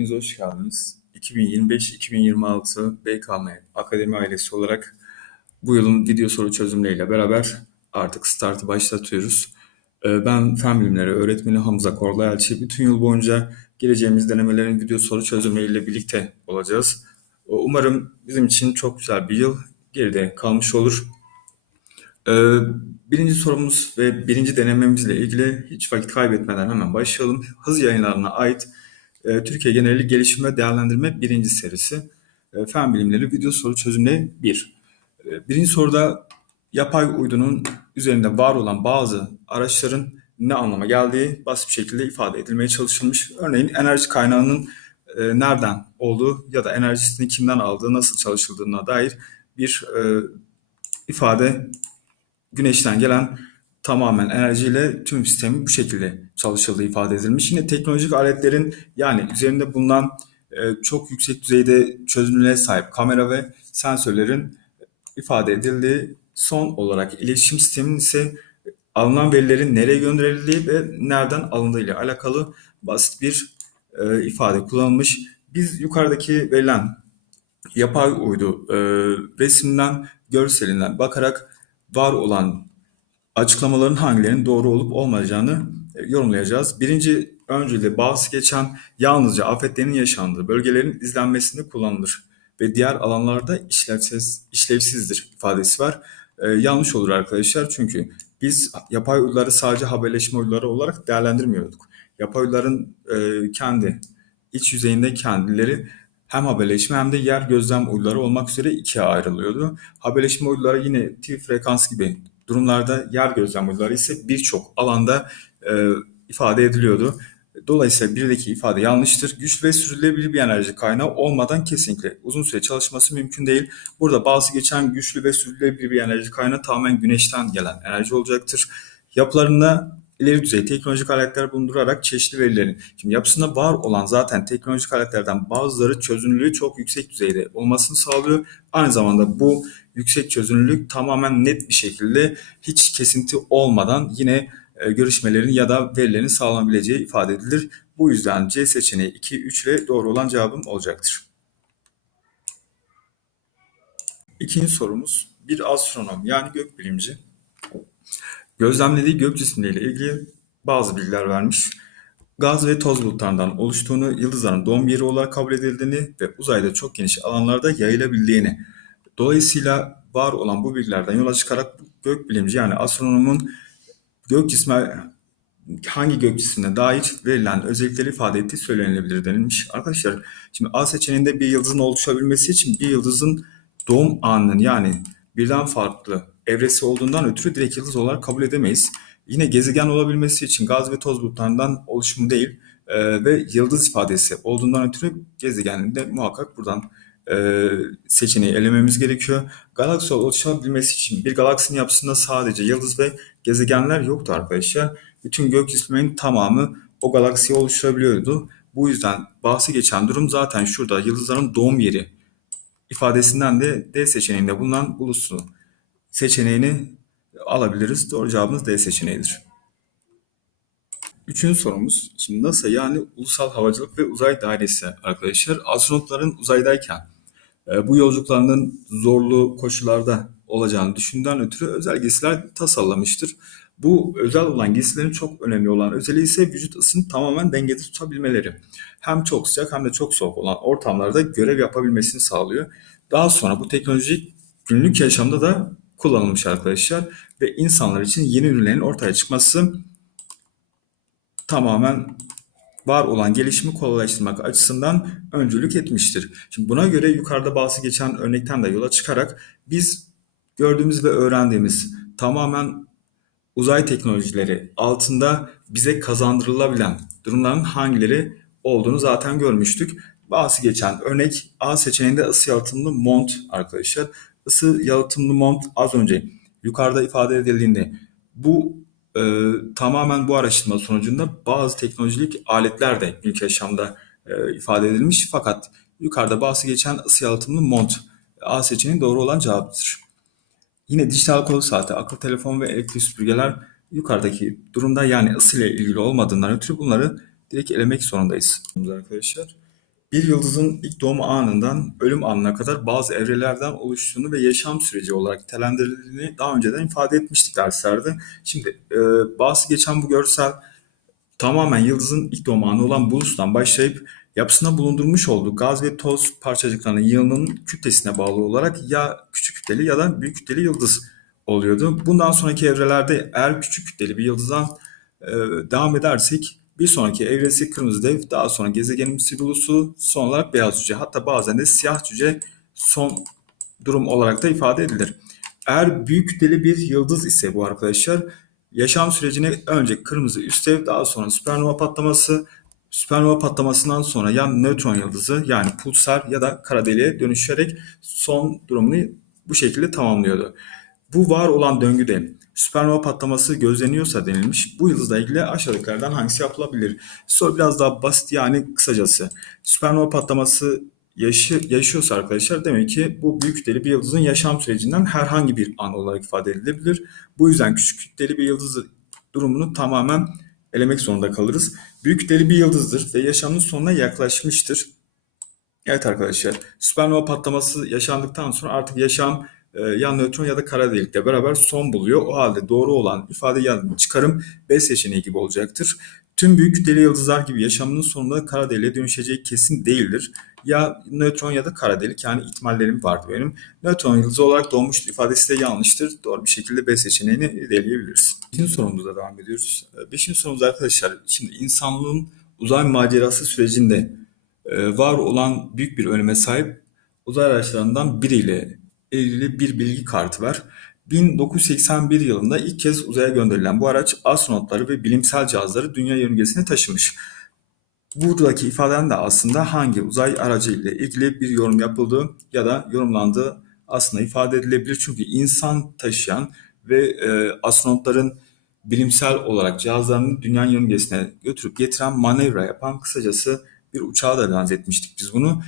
hepiniz hoş geldiniz. 2025-2026 BKM Akademi ailesi olarak bu yılın video soru çözümleriyle beraber artık startı başlatıyoruz. Ee, Ben Fen Bilimleri öğretmeni Hamza Korlayelçi. Bütün yıl boyunca geleceğimiz denemelerin video soru çözümleriyle birlikte olacağız. Umarım bizim için çok güzel bir yıl geride kalmış olur. Ee, birinci sorumuz ve birinci denememizle ilgili hiç vakit kaybetmeden hemen başlayalım. Hız yayınlarına ait e, Türkiye geneli gelişim ve değerlendirme birinci serisi. E, fen bilimleri video soru çözümleri 1. E, birinci soruda yapay uydunun üzerinde var olan bazı araçların ne anlama geldiği basit bir şekilde ifade edilmeye çalışılmış. Örneğin enerji kaynağının nereden olduğu ya da enerjisini kimden aldığı, nasıl çalışıldığına dair bir ifade güneşten gelen tamamen enerjiyle tüm sistemi bu şekilde çalışıldığı ifade edilmiş. Yine teknolojik aletlerin yani üzerinde bulunan e, çok yüksek düzeyde çözünürlüğe sahip kamera ve sensörlerin ifade edildiği son olarak iletişim sisteminin ise alınan verilerin nereye gönderildiği ve nereden alındığı ile alakalı basit bir e, ifade kullanılmış. Biz yukarıdaki verilen yapay uydu e, resimden görselinden bakarak var olan açıklamaların hangilerinin doğru olup olmayacağını e, yorumlayacağız. Birinci öncülde bahsi geçen yalnızca afetlerin yaşandığı bölgelerin izlenmesinde kullanılır ve diğer alanlarda işlevsiz, işlevsizdir ifadesi var. Ee, yanlış olur arkadaşlar çünkü biz yapay uyduları sadece haberleşme uyduları olarak değerlendirmiyorduk. Yapay uyduların e, kendi iç yüzeyinde kendileri hem haberleşme hem de yer gözlem uyduları olmak üzere ikiye ayrılıyordu. Haberleşme uyduları yine TV frekans gibi durumlarda yer gözlem uyduları ise birçok alanda e, ifade ediliyordu. Dolayısıyla birdeki ifade yanlıştır. Güçlü ve sürdürülebilir bir enerji kaynağı olmadan kesinlikle uzun süre çalışması mümkün değil. Burada bazı geçen güçlü ve sürdürülebilir bir enerji kaynağı tamamen güneşten gelen enerji olacaktır. Yapılarında ileri düzey teknolojik aletler bulundurarak çeşitli verilerin, şimdi yapısında var olan zaten teknolojik aletlerden bazıları çözünürlüğü çok yüksek düzeyde olmasını sağlıyor. Aynı zamanda bu yüksek çözünürlük tamamen net bir şekilde hiç kesinti olmadan yine e, görüşmelerin ya da verilerin sağlanabileceği ifade edilir. Bu yüzden C seçeneği 2, 3 ile doğru olan cevabım olacaktır. İkinci sorumuz bir astronom yani gökbilimci gözlemlediği gök cisimleriyle ilgili bazı bilgiler vermiş. Gaz ve toz bulutlarından oluştuğunu, yıldızların doğum yeri olarak kabul edildiğini ve uzayda çok geniş alanlarda yayılabildiğini. Dolayısıyla var olan bu bilgilerden yola çıkarak gökbilimci yani astronomun gök cismi hangi gök cismine dair verilen özellikleri ifade ettiği söylenebilir denilmiş. Arkadaşlar şimdi A seçeneğinde bir yıldızın oluşabilmesi için bir yıldızın doğum anının yani birden farklı evresi olduğundan ötürü direkt yıldız olarak kabul edemeyiz. Yine gezegen olabilmesi için gaz ve toz bulutlarından oluşumu değil e, ve yıldız ifadesi olduğundan ötürü gezegenin de muhakkak buradan e, seçeneği elememiz gerekiyor. Galaksi oluşabilmesi için bir galaksinin yapısında sadece yıldız ve gezegenler yoktu arkadaşlar. Bütün gök cisminin tamamı o galaksiyi oluşturabiliyordu. Bu yüzden bahsi geçen durum zaten şurada yıldızların doğum yeri ifadesinden de D seçeneğinde bulunan bulusu seçeneğini alabiliriz. Doğru cevabımız D seçeneğidir. Üçüncü sorumuz. Şimdi NASA yani Ulusal Havacılık ve Uzay Dairesi arkadaşlar astronotların uzaydayken e, bu yolculuklarının zorlu koşullarda olacağını düşündüğünden ötürü özel giysiler tasarlamıştır. Bu özel olan giysilerin çok önemli olan özelliği ise vücut ısını tamamen dengede tutabilmeleri. Hem çok sıcak hem de çok soğuk olan ortamlarda görev yapabilmesini sağlıyor. Daha sonra bu teknolojik günlük yaşamda da kullanılmış arkadaşlar ve insanlar için yeni ürünlerin ortaya çıkması tamamen var olan gelişimi kolaylaştırmak açısından öncülük etmiştir. Şimdi buna göre yukarıda bahsi geçen örnekten de yola çıkarak biz gördüğümüz ve öğrendiğimiz tamamen uzay teknolojileri altında bize kazandırılabilen durumların hangileri olduğunu zaten görmüştük. Bahsi geçen örnek A seçeneğinde ısı yalıtımlı mont arkadaşlar. Isı yalıtımlı mont az önce yukarıda ifade edildiğinde bu e, tamamen bu araştırma sonucunda bazı teknolojik aletler de ilk yaşamda e, ifade edilmiş. Fakat yukarıda bahsi geçen ısı yalıtımlı mont A seçeneği doğru olan cevaptır. Yine dijital kol saati, akıl telefon ve elektrik süpürgeler yukarıdaki durumda yani ısı ile ilgili olmadığından ötürü bunları direkt elemek zorundayız arkadaşlar. Bir yıldızın ilk doğum anından ölüm anına kadar bazı evrelerden oluştuğunu ve yaşam süreci olarak nitelendirildiğini daha önceden ifade etmiştik derslerde. Şimdi e, bahsi geçen bu görsel tamamen yıldızın ilk doğum anı olan Bulus'tan başlayıp yapısında bulundurmuş olduğu gaz ve toz parçacıklarının yığınının kütlesine bağlı olarak ya küçük kütleli ya da büyük kütleli yıldız oluyordu. Bundan sonraki evrelerde eğer küçük kütleli bir yıldızdan e, devam edersek bir sonraki evresi kırmızı dev, daha sonra gezegenimsi bulusu, son olarak beyaz cüce. Hatta bazen de siyah cüce son durum olarak da ifade edilir. Eğer büyük kütleli bir yıldız ise bu arkadaşlar yaşam sürecine önce kırmızı üst dev, daha sonra süpernova patlaması, süpernova patlamasından sonra ya nötron yıldızı yani pulsar ya da kara deliğe dönüşerek son durumunu bu şekilde tamamlıyordu. Bu var olan döngüde süpernova patlaması gözleniyorsa denilmiş. Bu yıldızla ilgili aşağıdakilerden hangisi yapılabilir? Soru biraz daha basit yani kısacası. Süpernova patlaması yaşı, yaşıyorsa arkadaşlar demek ki bu büyük kütleli bir yıldızın yaşam sürecinden herhangi bir an olarak ifade edilebilir. Bu yüzden küçük kütleli bir yıldız durumunu tamamen elemek zorunda kalırız. Büyük kütleli bir yıldızdır ve yaşamın sonuna yaklaşmıştır. Evet arkadaşlar, süpernova patlaması yaşandıktan sonra artık yaşam ya nötron ya da kara delikle beraber son buluyor. O halde doğru olan ifade ya çıkarım B seçeneği gibi olacaktır. Tüm büyük kütleli yıldızlar gibi yaşamının sonunda kara deliğe dönüşeceği kesin değildir. Ya nötron ya da kara delik yani ihtimallerim vardı benim. Nötron yıldızı olarak doğmuştur ifadesi de yanlıştır. Doğru bir şekilde B seçeneğini ilerleyebiliriz. Beşinci sorumuza devam ediyoruz. E, beşinci sorumuz arkadaşlar. Şimdi insanlığın uzay macerası sürecinde e, var olan büyük bir öneme sahip uzay araçlarından biriyle ilgili bir bilgi kartı var. 1981 yılında ilk kez uzaya gönderilen bu araç astronotları ve bilimsel cihazları dünya yörüngesine taşımış. Buradaki ifaden de aslında hangi uzay aracı ile ilgili bir yorum yapıldığı ya da yorumlandığı aslında ifade edilebilir. Çünkü insan taşıyan ve e, astronotların bilimsel olarak cihazlarını dünya yörüngesine götürüp getiren manevra yapan kısacası bir uçağa da benzetmiştik biz bunu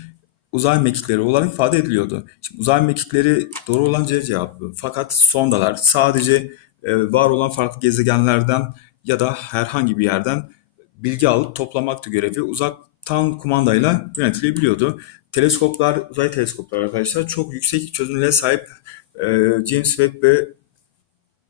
uzay mekikleri olarak ifade ediliyordu. Şimdi uzay mekikleri doğru olan C cevabı. Fakat sondalar sadece e, var olan farklı gezegenlerden ya da herhangi bir yerden bilgi alıp toplamaktı görevi. Uzaktan kumandayla yönetilebiliyordu. Teleskoplar, uzay teleskopları arkadaşlar çok yüksek çözünürlüğe sahip e, James Webb ve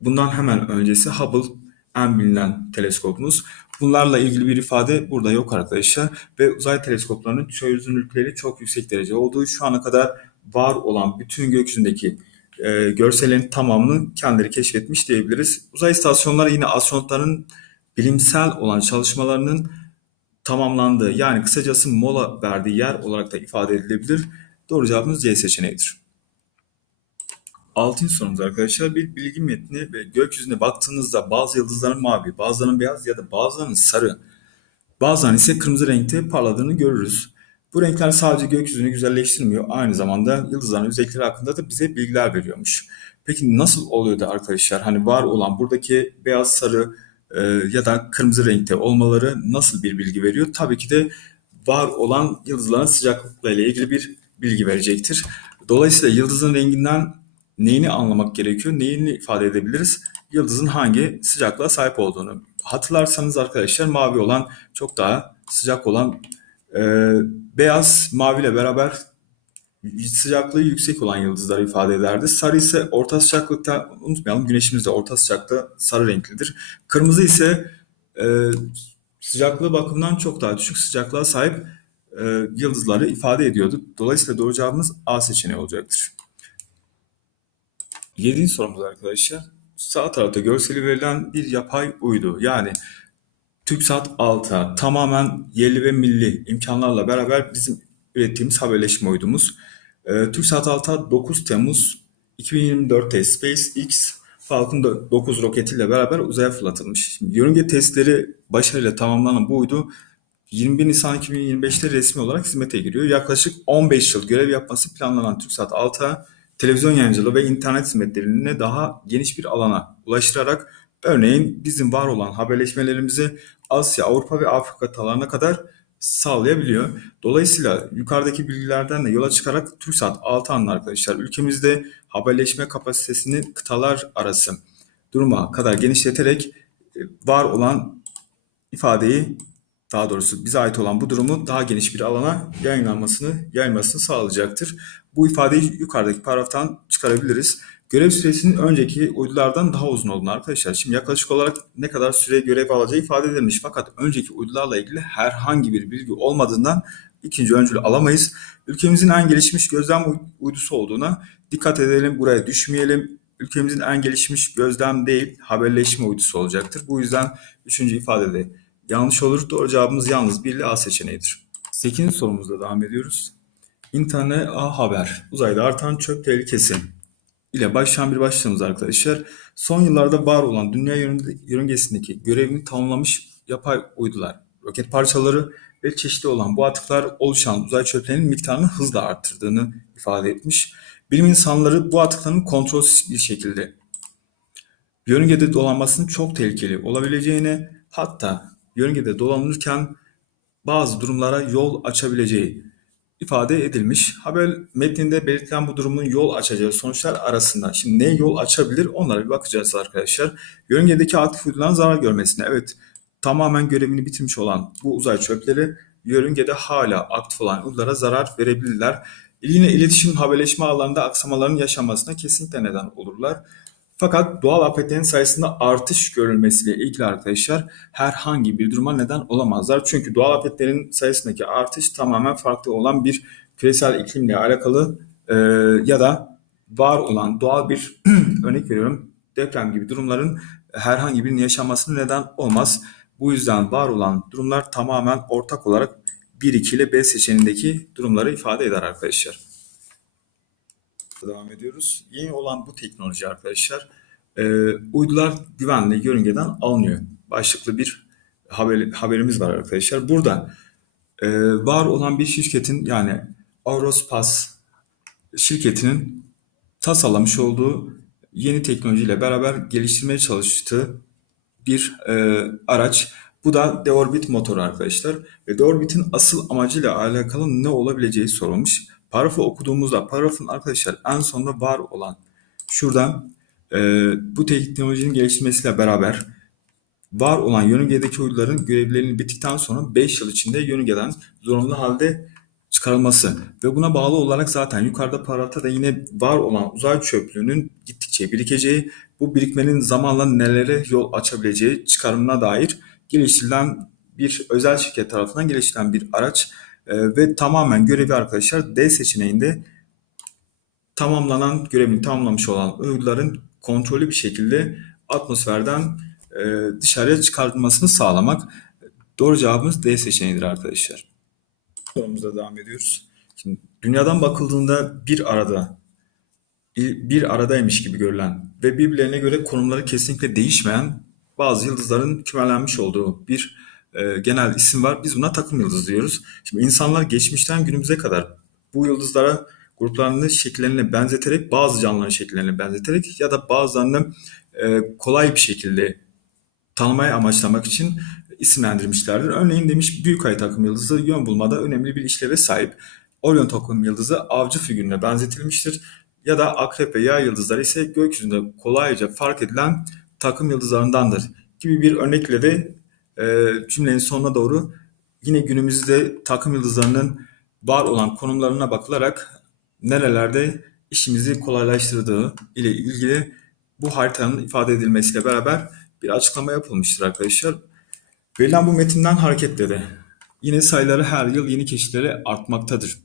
bundan hemen öncesi Hubble en bilinen teleskopumuz. Bunlarla ilgili bir ifade burada yok arkadaşlar. Ve uzay teleskoplarının çözünürlükleri çok yüksek derece olduğu şu ana kadar var olan bütün gökyüzündeki e, görsellerin tamamını kendileri keşfetmiş diyebiliriz. Uzay istasyonları yine astronotların bilimsel olan çalışmalarının tamamlandığı yani kısacası mola verdiği yer olarak da ifade edilebilir. Doğru cevabımız C seçeneğidir. Altıncı sorumuz arkadaşlar bir bilgi metni ve gökyüzüne baktığınızda bazı yıldızların mavi, bazılarının beyaz ya da bazılarının sarı, bazen ise kırmızı renkte parladığını görürüz. Bu renkler sadece gökyüzünü güzelleştirmiyor, aynı zamanda yıldızların özellikleri hakkında da bize bilgiler veriyormuş. Peki nasıl oluyordu arkadaşlar? Hani var olan buradaki beyaz, sarı e, ya da kırmızı renkte olmaları nasıl bir bilgi veriyor? Tabii ki de var olan yıldızların sıcaklıklarıyla ilgili bir bilgi verecektir. Dolayısıyla yıldızın renginden neyini anlamak gerekiyor, neyini ifade edebiliriz? Yıldızın hangi sıcaklığa sahip olduğunu. Hatırlarsanız arkadaşlar mavi olan çok daha sıcak olan e, beyaz maviyle beraber sıcaklığı yüksek olan yıldızları ifade ederdi. Sarı ise orta sıcaklıkta unutmayalım güneşimiz de orta sıcakta sarı renklidir. Kırmızı ise e, sıcaklığı bakımından çok daha düşük sıcaklığa sahip e, yıldızları ifade ediyordu. Dolayısıyla doğru cevabımız A seçeneği olacaktır. Yedinci sorumuz arkadaşlar. Sağ tarafta görseli verilen bir yapay uydu. Yani TürkSat 6 tamamen yerli ve milli imkanlarla beraber bizim ürettiğimiz haberleşme uydumuz. Ee, TürkSat 6 9 Temmuz 2024'te SpaceX Falcon 9 roketiyle beraber uzaya fırlatılmış. Şimdi yörünge testleri başarıyla tamamlanan bu uydu 21 Nisan 2025'te resmi olarak hizmete giriyor. Yaklaşık 15 yıl görev yapması planlanan TürkSat 6 televizyon yayıncılığı ve internet hizmetlerini daha geniş bir alana ulaştırarak örneğin bizim var olan haberleşmelerimizi Asya, Avrupa ve Afrika kıtalarına kadar sağlayabiliyor. Dolayısıyla yukarıdaki bilgilerden de yola çıkarak TürkSat 6 anlı arkadaşlar ülkemizde haberleşme kapasitesini kıtalar arası duruma kadar genişleterek e, var olan ifadeyi daha doğrusu bize ait olan bu durumun daha geniş bir alana yayınlanmasını, yayılmasını sağlayacaktır. Bu ifadeyi yukarıdaki paragraftan çıkarabiliriz. Görev süresinin önceki uydulardan daha uzun olduğunu arkadaşlar. Şimdi yaklaşık olarak ne kadar süre görev alacağı ifade edilmiş. Fakat önceki uydularla ilgili herhangi bir bilgi olmadığından ikinci öncül alamayız. Ülkemizin en gelişmiş gözlem uydusu olduğuna dikkat edelim. Buraya düşmeyelim. Ülkemizin en gelişmiş gözlem değil haberleşme uydusu olacaktır. Bu yüzden üçüncü ifadede yanlış olur. Doğru cevabımız yalnız 1 ile A seçeneğidir. 8. sorumuzda devam ediyoruz. İnternet A Haber. Uzayda artan çöp tehlikesi ile başlayan bir başlığımız arkadaşlar. Son yıllarda var olan dünya yörüngesindeki görevini tamamlamış yapay uydular, roket parçaları ve çeşitli olan bu atıklar oluşan uzay çöplerinin miktarını hızla arttırdığını ifade etmiş. Bilim insanları bu atıkların kontrolsüz bir şekilde yörüngede dolanmasının çok tehlikeli olabileceğini hatta yörüngede dolanırken bazı durumlara yol açabileceği ifade edilmiş. Haber metninde belirtilen bu durumun yol açacağı sonuçlar arasında. Şimdi ne yol açabilir onlara bir bakacağız arkadaşlar. Yörüngedeki aktif uyduların zarar görmesine. Evet tamamen görevini bitirmiş olan bu uzay çöpleri yörüngede hala aktif olan uydulara zarar verebilirler. Yine iletişim haberleşme alanında aksamaların yaşanmasına kesinlikle neden olurlar. Fakat doğal afetlerin sayısında artış görülmesiyle ilgili arkadaşlar herhangi bir duruma neden olamazlar. Çünkü doğal afetlerin sayısındaki artış tamamen farklı olan bir küresel iklimle alakalı e, ya da var olan doğal bir örnek veriyorum deprem gibi durumların herhangi birinin yaşanmasına neden olmaz. Bu yüzden var olan durumlar tamamen ortak olarak 1, 2 ile B seçeneğindeki durumları ifade eder arkadaşlar devam ediyoruz. Yeni olan bu teknoloji arkadaşlar e, uydular güvenli yörüngeden alınıyor. Başlıklı bir haber, haberimiz var arkadaşlar. Burada e, var olan bir şirketin yani Aerospace şirketinin tasarlamış olduğu yeni teknolojiyle beraber geliştirmeye çalıştığı bir e, araç. Bu da Deorbit motoru arkadaşlar. Ve Deorbit'in asıl amacıyla alakalı ne olabileceği sorulmuş. Paragrafı okuduğumuzda paragrafın arkadaşlar en sonunda var olan şuradan e, bu teknolojinin geliştirmesiyle beraber var olan yörüngedeki uyduların görevlerinin bittikten sonra 5 yıl içinde yörüngeden zorunlu halde çıkarılması ve buna bağlı olarak zaten yukarıda paragrafta da yine var olan uzay çöplüğünün gittikçe birikeceği, bu birikmenin zamanla nelere yol açabileceği çıkarımına dair geliştirilen bir özel şirket tarafından geliştirilen bir araç e, ve tamamen görevi arkadaşlar D seçeneğinde tamamlanan görevini tamamlamış olan uyduların kontrollü bir şekilde atmosferden e, dışarıya çıkartılmasını sağlamak. Doğru cevabımız D seçeneğidir arkadaşlar. Sorumuza devam ediyoruz. Şimdi dünyadan bakıldığında bir arada bir aradaymış gibi görülen ve birbirlerine göre konumları kesinlikle değişmeyen bazı yıldızların kümelenmiş olduğu bir e, genel isim var. Biz buna takım yıldız diyoruz. Şimdi insanlar geçmişten günümüze kadar bu yıldızlara gruplarını şekillerine benzeterek bazı canlıların şekillerine benzeterek ya da bazılarını e, kolay bir şekilde tanımaya amaçlamak için isimlendirmişlerdir. Örneğin demiş büyük ay takım yıldızı yön bulmada önemli bir işleve sahip. Orion takım yıldızı avcı figürüne benzetilmiştir. Ya da akrep ve yay yıldızları ise gökyüzünde kolayca fark edilen takım yıldızlarındandır gibi bir örnekle de e, cümlenin sonuna doğru yine günümüzde takım yıldızlarının var olan konumlarına bakılarak nerelerde işimizi kolaylaştırdığı ile ilgili bu haritanın ifade edilmesiyle beraber bir açıklama yapılmıştır arkadaşlar. Verilen bu metinden hareketle de yine sayıları her yıl yeni keşiflere artmaktadır.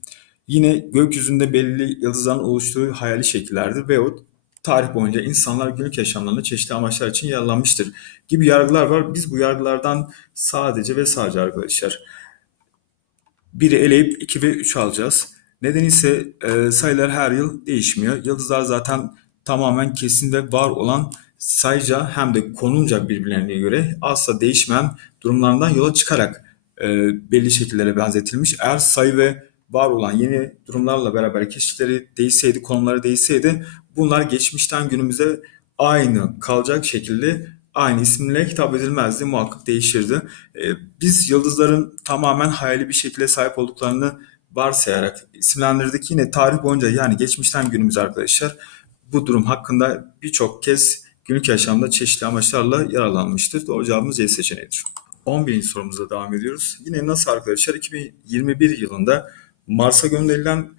Yine gökyüzünde belirli yıldızların oluştuğu hayali şekillerdir veyahut tarih boyunca insanlar günlük yaşamlarında çeşitli amaçlar için yararlanmıştır gibi yargılar var. Biz bu yargılardan sadece ve sadece arkadaşlar biri eleyip 2 ve 3 alacağız. Nedeni ise e, sayılar her yıl değişmiyor. Yıldızlar zaten tamamen kesin ve var olan sayıca hem de konunca birbirlerine göre asla değişmeyen durumlarından yola çıkarak e, belli şekillere benzetilmiş. Eğer sayı ve var olan yeni durumlarla beraber keşifleri değişseydi, konumları değişseydi bunlar geçmişten günümüze aynı kalacak şekilde aynı isimle hitap edilmezdi, muhakkak değişirdi. Ee, biz yıldızların tamamen hayali bir şekilde sahip olduklarını varsayarak isimlendirdik. Yine tarih boyunca yani geçmişten günümüz arkadaşlar bu durum hakkında birçok kez günlük yaşamda çeşitli amaçlarla yararlanmıştır. Doğru cevabımız C seçeneğidir. 11. sorumuza devam ediyoruz. Yine NASA arkadaşlar 2021 yılında Mars'a gönderilen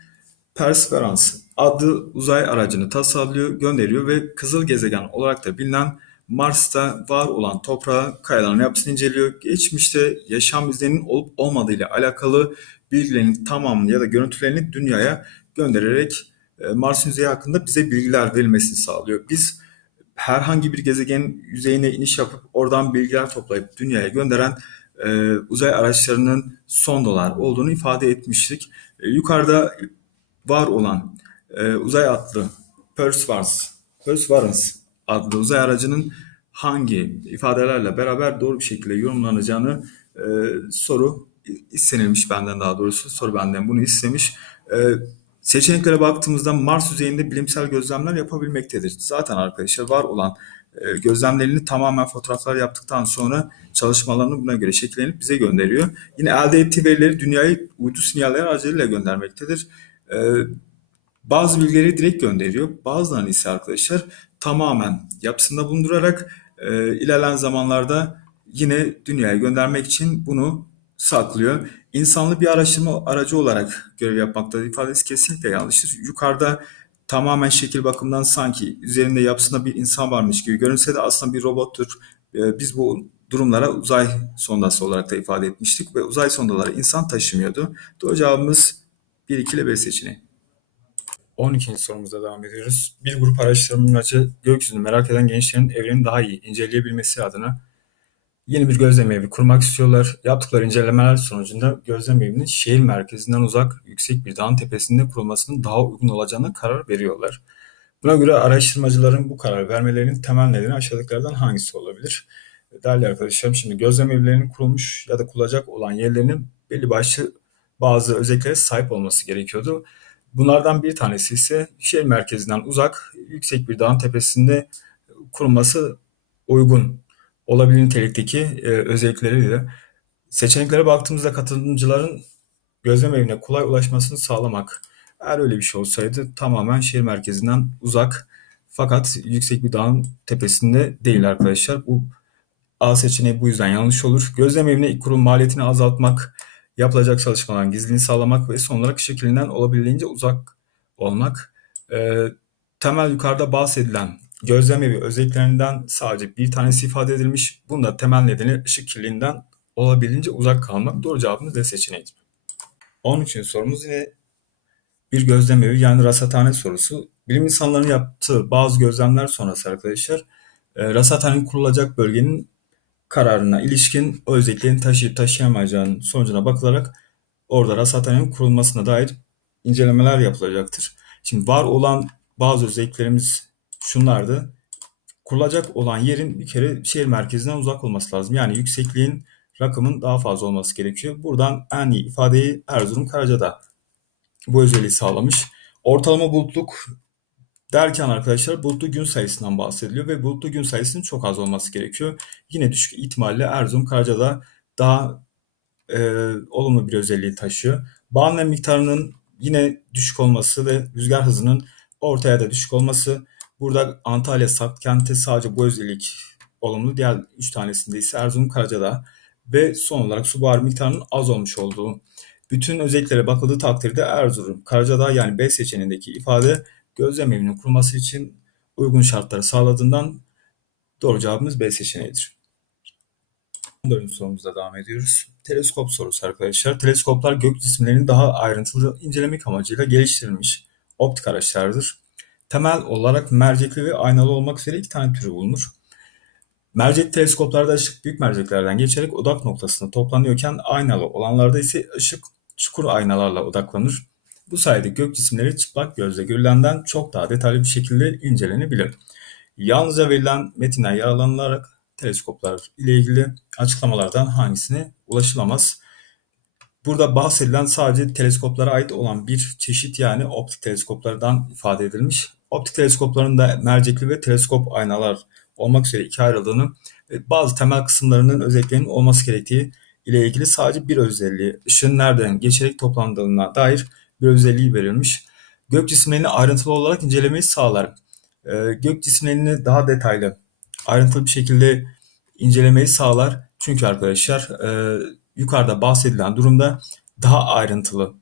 Perseverance adlı uzay aracını tasarlıyor, gönderiyor ve kızıl gezegen olarak da bilinen Mars'ta var olan toprağı, kayaların yapısını inceliyor. Geçmişte yaşam izlerinin olup olmadığı ile alakalı bilgilerin tamamını ya da görüntülerini dünyaya göndererek e, Mars'ın yüzeyi hakkında bize bilgiler verilmesini sağlıyor. Biz herhangi bir gezegenin yüzeyine iniş yapıp oradan bilgiler toplayıp dünyaya gönderen e, uzay araçlarının sondalar olduğunu ifade etmiştik. E, yukarıda var olan e, uzay atlı Perseverance, adlı uzay aracının hangi ifadelerle beraber doğru bir şekilde yorumlanacağını e, soru istenilmiş benden daha doğrusu soru benden bunu istemiş. E, seçeneklere baktığımızda Mars yüzeyinde bilimsel gözlemler yapabilmektedir. Zaten arkadaşlar var olan gözlemlerini tamamen fotoğraflar yaptıktan sonra çalışmalarını buna göre şekillenip bize gönderiyor. Yine elde ettiği verileri dünyaya uydu sinyalleri aracılığıyla göndermektedir. E, bazı bilgileri direkt gönderiyor. Bazılarını ise arkadaşlar tamamen yapısında bulundurarak e, ilerleyen zamanlarda yine dünyaya göndermek için bunu saklıyor. İnsanlı bir araştırma aracı olarak görev yapmakta ifadesi kesinlikle yanlıştır. Yukarıda tamamen şekil bakımından sanki üzerinde yapısında bir insan varmış gibi görünse de aslında bir robottur. E, biz bu durumlara uzay sondası olarak da ifade etmiştik ve uzay sondaları insan taşımıyordu. Doğru cevabımız 1, 2 ile B seçeneği. 12. sorumuza devam ediyoruz. Bir grup araştırmacı gökyüzünü merak eden gençlerin evreni daha iyi inceleyebilmesi adına yeni bir gözlem evi kurmak istiyorlar. Yaptıkları incelemeler sonucunda gözlem evinin şehir merkezinden uzak yüksek bir dağın tepesinde kurulmasının daha uygun olacağına karar veriyorlar. Buna göre araştırmacıların bu karar vermelerinin temel nedeni aşağıdakilerden hangisi olabilir? Değerli arkadaşlarım şimdi gözlem evlerinin kurulmuş ya da kurulacak olan yerlerinin belli başlı bazı özelliklere sahip olması gerekiyordu. Bunlardan bir tanesi ise şehir merkezinden uzak, yüksek bir dağın tepesinde kurulması uygun olabilen nitelikteki e, özellikleriyle. Seçeneklere baktığımızda katılımcıların gözlem evine kolay ulaşmasını sağlamak. Eğer öyle bir şey olsaydı tamamen şehir merkezinden uzak fakat yüksek bir dağın tepesinde değil arkadaşlar. Bu A seçeneği bu yüzden yanlış olur. Gözlem evine ilk kurum maliyetini azaltmak, yapılacak çalışmaların gizliliğini sağlamak ve son olarak şeklinden olabildiğince uzak olmak. E, temel yukarıda bahsedilen gözlem evi özelliklerinden sadece bir tanesi ifade edilmiş. Bunda temel nedeni ışık kirliliğinden olabildiğince uzak kalmak. Doğru cevabımız D seçeneğidir. 13. sorumuz yine bir gözlem evi yani rasathane sorusu. Bilim insanlarının yaptığı bazı gözlemler sonrası arkadaşlar e, rasathanenin kurulacak bölgenin kararına ilişkin o özelliklerini taşıyıp taşıyamayacağının sonucuna bakılarak orada rasathanenin kurulmasına dair incelemeler yapılacaktır. Şimdi var olan bazı özelliklerimiz şunlardı. Kurulacak olan yerin bir kere şehir merkezinden uzak olması lazım. Yani yüksekliğin rakımın daha fazla olması gerekiyor. Buradan en iyi ifadeyi Erzurum Karaca'da bu özelliği sağlamış. Ortalama bulutluk derken arkadaşlar bulutlu gün sayısından bahsediliyor ve bulutlu gün sayısının çok az olması gerekiyor. Yine düşük ihtimalle Erzurum Karaca'da daha e, olumlu bir özelliği taşıyor. Bağ nem miktarının yine düşük olması ve rüzgar hızının ortaya da düşük olması. Burada Antalya Sakkent'te sadece bu özellik olumlu. Diğer 3 tanesinde ise Erzurum Karaca'da ve son olarak su buharı miktarının az olmuş olduğu. Bütün özelliklere bakıldığı takdirde Erzurum, Karacadağ yani B seçeneğindeki ifade gözlem evinin kurulması için uygun şartları sağladığından doğru cevabımız B seçeneğidir. 14. sorumuzda devam ediyoruz. Teleskop sorusu arkadaşlar. Teleskoplar gök cisimlerini daha ayrıntılı incelemek amacıyla geliştirilmiş optik araçlardır. Temel olarak mercekli ve aynalı olmak üzere iki tane türü bulunur. Mercek teleskoplarda ışık büyük merceklerden geçerek odak noktasına toplanıyorken aynalı olanlarda ise ışık çukur aynalarla odaklanır. Bu sayede gök cisimleri çıplak gözle görülenden çok daha detaylı bir şekilde incelenebilir. Yalnızca verilen metinden yararlanılarak teleskoplar ile ilgili açıklamalardan hangisine ulaşılamaz. Burada bahsedilen sadece teleskoplara ait olan bir çeşit yani optik teleskoplardan ifade edilmiş. Optik teleskopların da mercekli ve teleskop aynalar olmak üzere iki ayrıldığını bazı temel kısımlarının özelliklerinin olması gerektiği ile ilgili sadece bir özelliği, ışığın nereden geçerek toplandığına dair bir özelliği verilmiş. Gök cisimlerini ayrıntılı olarak incelemeyi sağlar. Ee, gök cisimlerini daha detaylı, ayrıntılı bir şekilde incelemeyi sağlar. Çünkü arkadaşlar e, yukarıda bahsedilen durumda daha ayrıntılı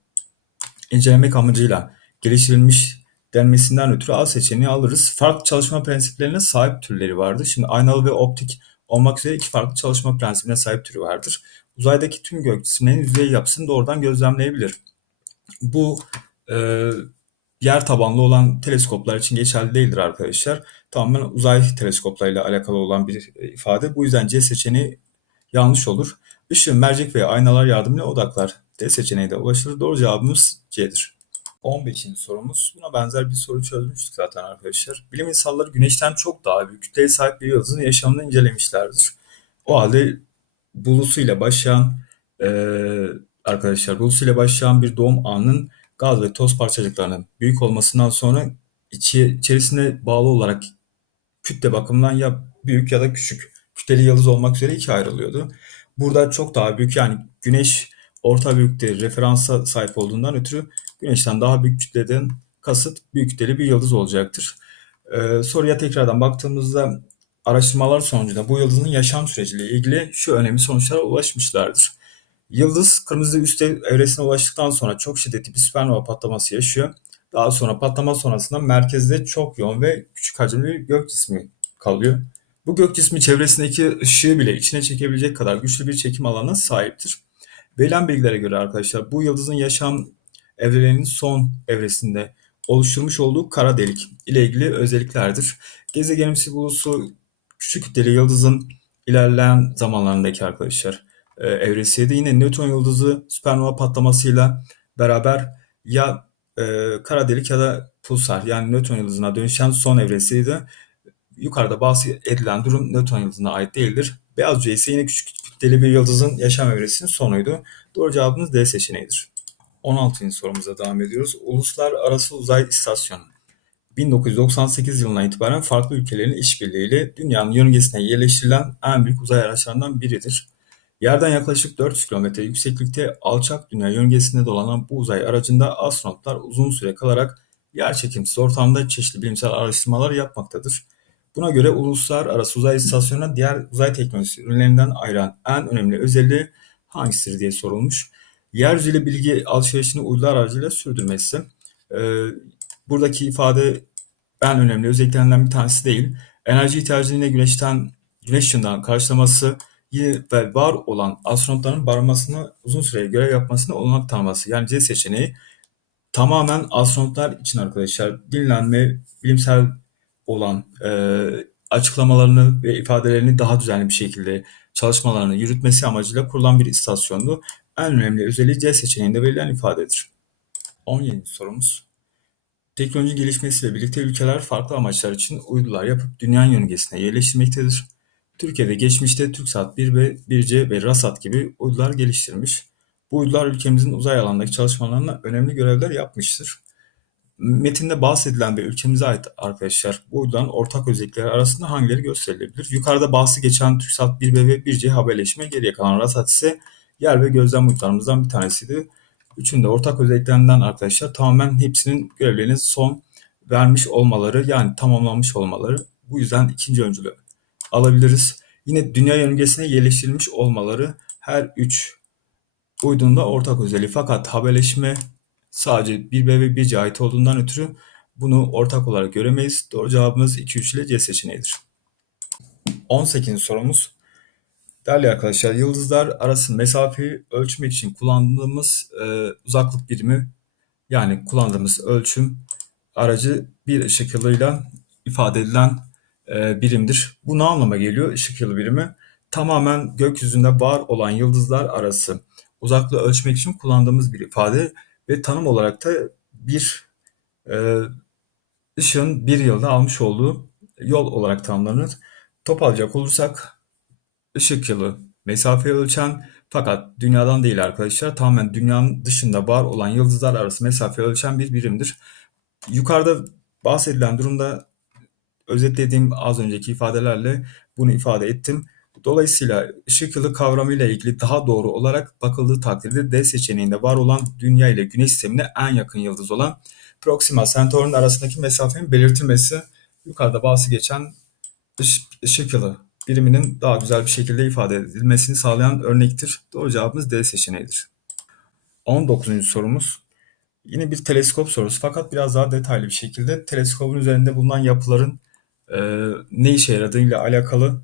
incelemek amacıyla geliştirilmiş denmesinden ötürü A seçeneği alırız. Farklı çalışma prensiplerine sahip türleri vardır. Şimdi aynalı ve optik olmak üzere iki farklı çalışma prensibine sahip türü vardır. Uzaydaki tüm gök cisimlerinin yüzey yapısını doğrudan gözlemleyebilir. Bu e, yer tabanlı olan teleskoplar için geçerli değildir arkadaşlar. Tamamen uzay teleskoplarıyla alakalı olan bir e, ifade. Bu yüzden C seçeneği yanlış olur. Işığın mercek veya aynalar yardımıyla odaklar. D seçeneği de ulaşılır. Doğru cevabımız C'dir. 15. sorumuz. Buna benzer bir soru çözmüştük zaten arkadaşlar. Bilim insanları Güneş'ten çok daha büyük kütleye sahip bir yıldızın yaşamını incelemişlerdir. O halde bulusuyla başlayan e, arkadaşlar bulusuyla başlayan bir doğum anının gaz ve toz parçacıklarının büyük olmasından sonra içi, içerisine bağlı olarak kütle bakımından ya büyük ya da küçük kütleli yıldız olmak üzere ikiye ayrılıyordu. Burada çok daha büyük yani Güneş orta büyüklükte referansa sahip olduğundan ötürü Güneş'ten daha büyük kütleden kasıt büyük kütleli bir yıldız olacaktır. Ee, soruya tekrardan baktığımızda araştırmalar sonucunda bu yıldızın yaşam süreciyle ilgili şu önemli sonuçlara ulaşmışlardır. Yıldız kırmızı üste evresine ulaştıktan sonra çok şiddetli bir süpernova patlaması yaşıyor. Daha sonra patlama sonrasında merkezde çok yoğun ve küçük hacimli bir gök cismi kalıyor. Bu gök cismi çevresindeki ışığı bile içine çekebilecek kadar güçlü bir çekim alanına sahiptir. Verilen bilgilere göre arkadaşlar bu yıldızın yaşam evrelerinin son evresinde oluşturmuş olduğu kara delik ile ilgili özelliklerdir. Gezegenimsi bulusu küçük kütleli yıldızın ilerleyen zamanlarındaki arkadaşlar e, evresiydi. Yine nötron yıldızı süpernova patlamasıyla beraber ya e, kara delik ya da pulsar yani nötron yıldızına dönüşen son evresiydi. Yukarıda bahsedilen durum nötron yıldızına ait değildir. Beyaz cüce ise yine küçük kütleli bir yıldızın yaşam evresinin sonuydu. Doğru cevabımız D seçeneğidir. 16. sorumuza devam ediyoruz. Uluslararası Uzay İstasyonu 1998 yılına itibaren farklı ülkelerin işbirliğiyle dünyanın yörüngesine yerleştirilen en büyük uzay araçlarından biridir. Yerden yaklaşık 400 kilometre yükseklikte alçak dünya yörüngesinde dolanan bu uzay aracında astronotlar uzun süre kalarak yerçekimsiz ortamda çeşitli bilimsel araştırmalar yapmaktadır. Buna göre Uluslararası Uzay İstasyonu'na diğer uzay teknolojisi ürünlerinden ayıran en önemli özelliği hangisidir diye sorulmuş. Yeryüzüyle bilgi alışverişini uydular aracılığıyla sürdürmesi. Ee, buradaki ifade en önemli özelliklerinden bir tanesi değil. Enerji ihtiyacını güneşten, güneş ışığından karşılaması ve var olan astronotların barınmasını uzun süre görev yapmasına olanak tanıması. Yani C seçeneği tamamen astronotlar için arkadaşlar dinlenme, bilimsel olan e, açıklamalarını ve ifadelerini daha düzenli bir şekilde çalışmalarını yürütmesi amacıyla kurulan bir istasyondu. En önemli özelliği C seçeneğinde verilen ifadedir. 17. sorumuz. Teknoloji gelişmesiyle birlikte ülkeler farklı amaçlar için uydular yapıp dünya yörüngesine yerleştirmektedir. Türkiye'de geçmişte TürkSat 1B, 1C ve RASAT gibi uydular geliştirmiş. Bu uydular ülkemizin uzay alanındaki çalışmalarına önemli görevler yapmıştır. Metinde bahsedilen ve ülkemize ait arkadaşlar bu uyduların ortak özellikleri arasında hangileri gösterilebilir? Yukarıda bahsi geçen TürkSat 1B ve 1C haberleşme geriye kalan RASAT ise yer ve gözlem uydularımızdan bir tanesiydi. Üçün de ortak özelliklerinden arkadaşlar tamamen hepsinin görevlerini son vermiş olmaları yani tamamlanmış olmaları. Bu yüzden ikinci öncülü alabiliriz. Yine dünya yörüngesine yerleştirilmiş olmaları her üç uydunun da ortak özelliği. Fakat haberleşme sadece 1B ve 1C ait olduğundan ötürü bunu ortak olarak göremeyiz. Doğru cevabımız 2, 3 ile C seçeneğidir. 18. sorumuz. Değerli arkadaşlar, yıldızlar arasında mesafeyi ölçmek için kullandığımız e, uzaklık birimi yani kullandığımız ölçüm aracı bir ışık yılıyla ifade edilen e, birimdir. Bu ne anlama geliyor ışık yılı birimi? Tamamen gökyüzünde var olan yıldızlar arası uzaklığı ölçmek için kullandığımız bir ifade ve tanım olarak da bir e, ışığın bir yılda almış olduğu yol olarak tanımlanır. Topalacak olursak ışık yılı mesafeyi ölçen fakat dünyadan değil arkadaşlar tamamen dünyanın dışında var olan yıldızlar arası mesafeyi ölçen bir birimdir. Yukarıda bahsedilen durumda özetlediğim az önceki ifadelerle bunu ifade ettim. Dolayısıyla ışık yılı kavramıyla ilgili daha doğru olarak bakıldığı takdirde D seçeneğinde var olan Dünya ile Güneş sistemine en yakın yıldız olan Proxima Centauri'nin arasındaki mesafenin belirtilmesi yukarıda bahsi geçen ışık yılı biriminin daha güzel bir şekilde ifade edilmesini sağlayan örnektir. Doğru cevabımız D seçeneğidir. 19. sorumuz. Yine bir teleskop sorusu fakat biraz daha detaylı bir şekilde teleskopun üzerinde bulunan yapıların e, ne işe yaradığıyla alakalı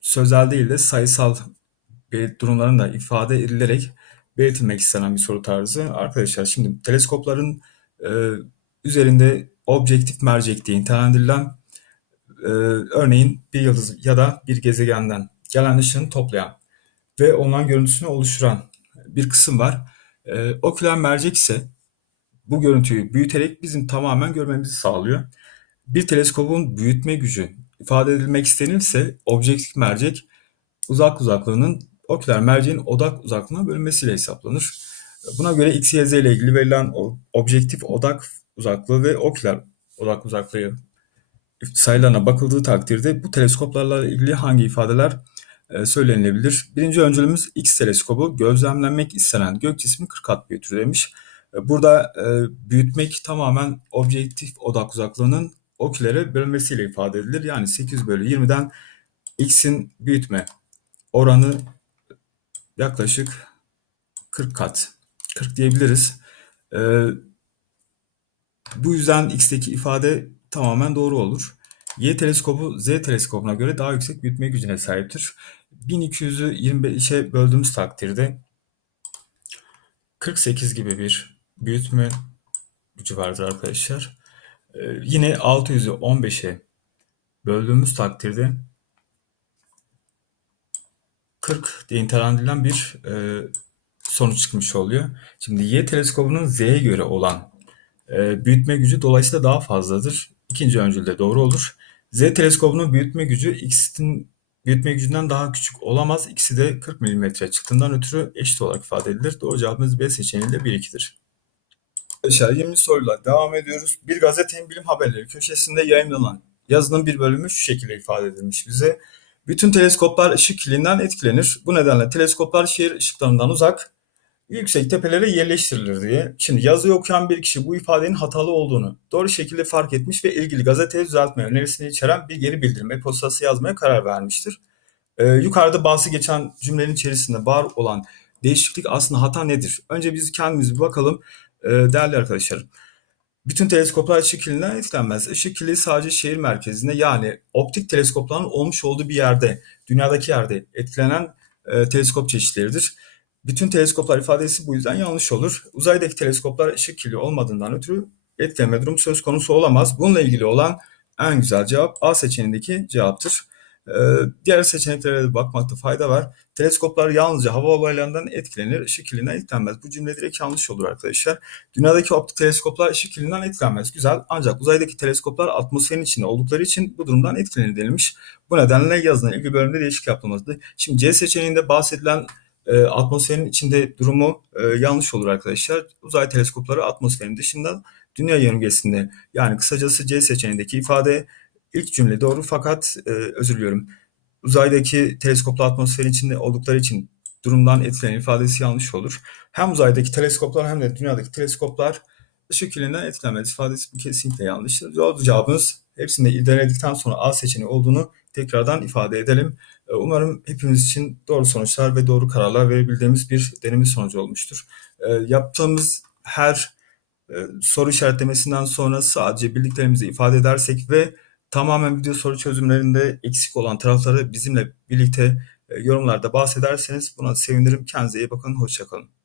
sözel değil de sayısal durumların da ifade edilerek belirtilmek istenen bir soru tarzı. Arkadaşlar şimdi teleskopların e, üzerinde objektif mercek diye nitelendirilen e, örneğin bir yıldız ya da bir gezegenden gelen ışığını toplayan ve ondan görüntüsünü oluşturan bir kısım var. E, oküler mercek ise bu görüntüyü büyüterek bizim tamamen görmemizi sağlıyor. Bir teleskopun büyütme gücü ifade edilmek istenilse objektif mercek uzak uzaklığının oküler merceğin odak uzaklığına bölünmesiyle hesaplanır. Buna göre x, y, z ile ilgili verilen objektif odak uzaklığı ve oküler odak uzaklığı sayılarına bakıldığı takdirde bu teleskoplarla ilgili hangi ifadeler e, söylenilebilir? Birinci öncülümüz X teleskobu gözlemlenmek istenen gök cismi 40 kat büyütür demiş. E, burada e, büyütmek tamamen objektif odak uzaklığının okülere bölünmesiyle ifade edilir. Yani 8 bölü 20'den X'in büyütme oranı yaklaşık 40 kat. 40 diyebiliriz. Bu yüzden X'teki ifade tamamen doğru olur. Y teleskobu Z teleskobuna göre daha yüksek büyütme gücüne sahiptir. 1200'ü 25'e böldüğümüz takdirde 48 gibi bir büyütme gücü vardır arkadaşlar. Ee, yine 600'ü 15'e böldüğümüz takdirde 40 diye nitelendirilen bir e, sonuç çıkmış oluyor. Şimdi Y teleskobunun Z'ye göre olan e, büyütme gücü dolayısıyla daha fazladır. İkinci öncülde doğru olur. Z teleskobunun büyütme gücü X'in büyütme gücünden daha küçük olamaz. İkisi de 40 mm çıktığından ötürü eşit olarak ifade edilir. Doğru cevabımız B seçeneğinde 1-2'dir. Arkadaşlar 20 soruyla devam ediyoruz. Bir gazetenin bilim haberleri köşesinde yayınlanan yazının bir bölümü şu şekilde ifade edilmiş bize. Bütün teleskoplar ışık kirliliğinden etkilenir. Bu nedenle teleskoplar şehir ışıklarından uzak, yüksek tepelere yerleştirilir diye. Şimdi yazıyı okuyan bir kişi bu ifadenin hatalı olduğunu doğru şekilde fark etmiş ve ilgili gazeteye düzeltme önerisini içeren bir geri bildirme postası yazmaya karar vermiştir. Ee, yukarıda bahsi geçen cümlenin içerisinde var olan değişiklik aslında hata nedir? Önce biz kendimiz bir bakalım ee, değerli arkadaşlarım. Bütün teleskoplar kirliliğinden etkilenmez. Işık kirliliği sadece şehir merkezinde yani optik teleskopların olmuş olduğu bir yerde, dünyadaki yerde etkilenen e, teleskop çeşitleridir. Bütün teleskoplar ifadesi bu yüzden yanlış olur. Uzaydaki teleskoplar ışık kirli olmadığından ötürü etkilenme durum söz konusu olamaz. Bununla ilgili olan en güzel cevap A seçeneğindeki cevaptır. Ee, diğer seçeneklere de bakmakta fayda var. Teleskoplar yalnızca hava olaylarından etkilenir, ışık kirliliğinden etkilenmez. Bu cümle direkt yanlış olur arkadaşlar. Dünyadaki optik teleskoplar ışık kirliliğinden etkilenmez. Güzel. Ancak uzaydaki teleskoplar atmosferin içinde oldukları için bu durumdan etkilenir denilmiş. Bu nedenle yazının ilgili bölümde değişik yapılmazdı. Şimdi C seçeneğinde bahsedilen e, atmosferin içinde durumu e, yanlış olur arkadaşlar. Uzay teleskopları atmosferin dışında dünya yörüngesinde yani kısacası C seçeneğindeki ifade ilk cümle doğru fakat e, özür diliyorum. Uzaydaki teleskoplar atmosferin içinde oldukları için durumdan etkilenen ifadesi yanlış olur. Hem uzaydaki teleskoplar hem de dünyadaki teleskoplar ışık kirliliğinden etkilenmez ifadesi kesinlikle yanlıştır. Doğru cevabınız hepsini irdeledikten sonra A seçeneği olduğunu tekrardan ifade edelim. E, umarım hepimiz için doğru sonuçlar ve doğru kararlar verebildiğimiz bir deneme sonucu olmuştur. E, yaptığımız her e, soru işaretlemesinden sonra sadece bildiklerimizi ifade edersek ve tamamen video soru çözümlerinde eksik olan tarafları bizimle birlikte yorumlarda bahsederseniz buna sevinirim. Kendinize iyi bakın. Hoşçakalın.